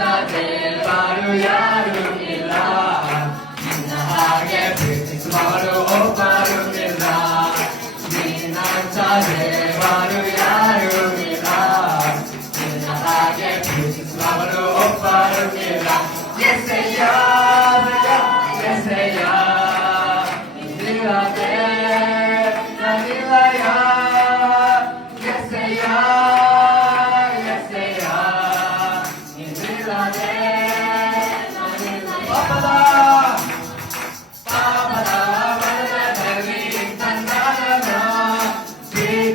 ಅಂತ ದೇವರು ಯಾರು ಇಲ್ಲ ನಿನ್ನ ಹಾಗೆ ಪ್ರೀತಿಸುವವರು